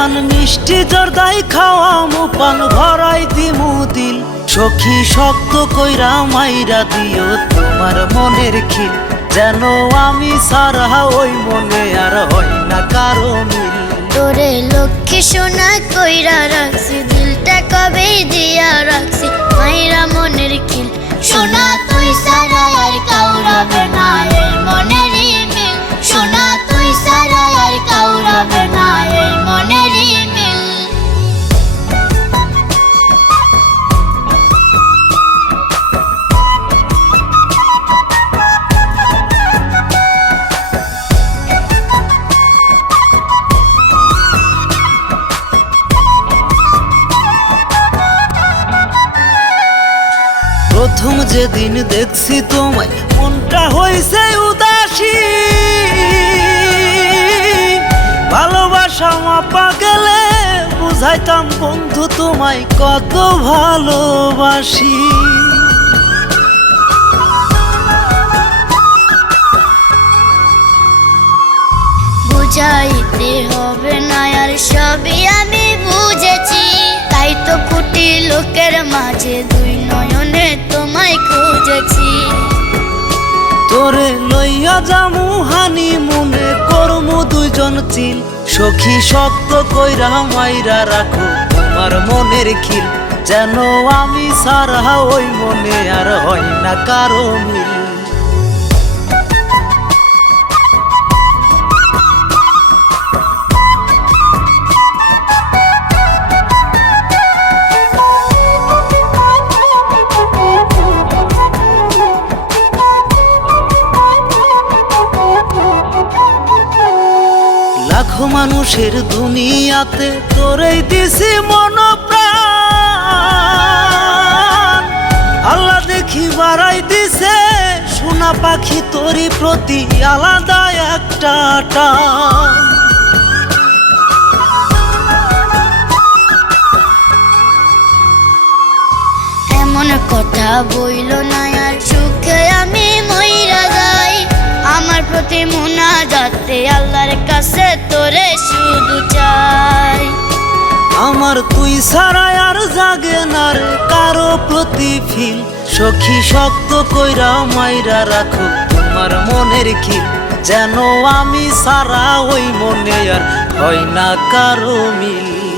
জাহান মিষ্টি জর্দাই খাওয়া মুপান ভরাই দিমু দিল সখী শক্ত কইরা মাইরা দিও তোমার মনের খিল যেন আমি সারা ওই মনে আর হয় না কারো মিল। তোরে লক্ষ্মী সোনা কইরা রাখছি দিলটা কবে দিয়া রাখছি মাইরা মনের খিল সোনা তুই সারা আর কাউরাবে না এই মনেরই মিল সোনা তুই সারা আর কাউরাবে না এই মনেরই মিল। প্রথম যেদিন দেখছি তোমায় মনটা হইছে উদাসী ভালোবাসা মাপা গেলে বুঝাইতাম বন্ধু তোমায় কত ভালোবাসি। বুঝাইতে হবে না আর সবই আমি বুঝেছি তাই তো কোটি লোকের মাঝে দুই নয়নে তোমায় খুঁজেছি। তোরে লইয়া যামু হানি মনে করমু দুইজন চিল সখী শক্ত কইরা মাইরা রাখো তোমার মনের খিল যেন আমি সারা ওই মনে আর হয় না কারো মিল। লাখো মানুষের দুনিয়াতে তোরেই দিছি মন প্রাণ আল্লাহ দেখি বাড়াই দিছে সোনা পাখি তোরই প্রতি আলাদা একটা টান। এমন কথা বইল না আর সুখে আমি মইরা যাই আমার প্রতি মুনাজাতে আল্লাহর কাছে তোরে শুধু চাই। আমার তুই ছাড়া আর জাগে না রে কারো প্রতি ফিল সখী শক্ত কইরা মাইরা রাখো তোমার মনের খিল যেন আমি সারা ওই মনে আর হয় না কারো মিল।